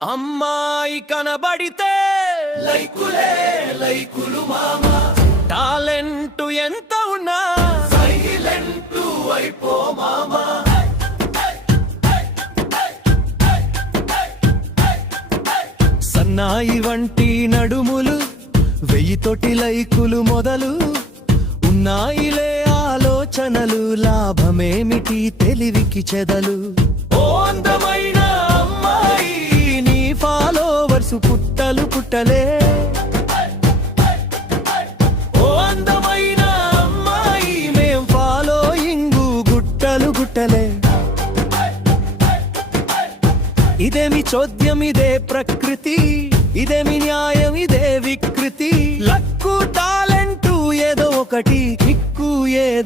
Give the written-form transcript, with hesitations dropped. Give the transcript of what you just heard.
అమ్మాయి కనబడితే లైకులే లైకులు మామా, టాలెంట్ ఎంత ఉన్నా సైలెంట్ అయిపో మామా. సన్నాయి వంటి నడుములు, 1000 లైకులు మొదలు ఉన్నాయిలే ఆలోచనలు, లాభమేమిటి తెలివికి చెదలు. ఓ అందమైన అమ్మాయి నీ ఫాలోవర్స్ పుట్టలు పుట్టలే. ఓ అందమైన అమ్మాయి మేం ఫాలోయింగు గుట్టలు గుట్టలే. ఇదేమి చోద్యం ఇదే ప్రకృతి, ఇదేమి న్యాయం ఇదే వికృతి. లక్కు టాలెంటు ఏదో ఒకటి, కిక్కు ఏదో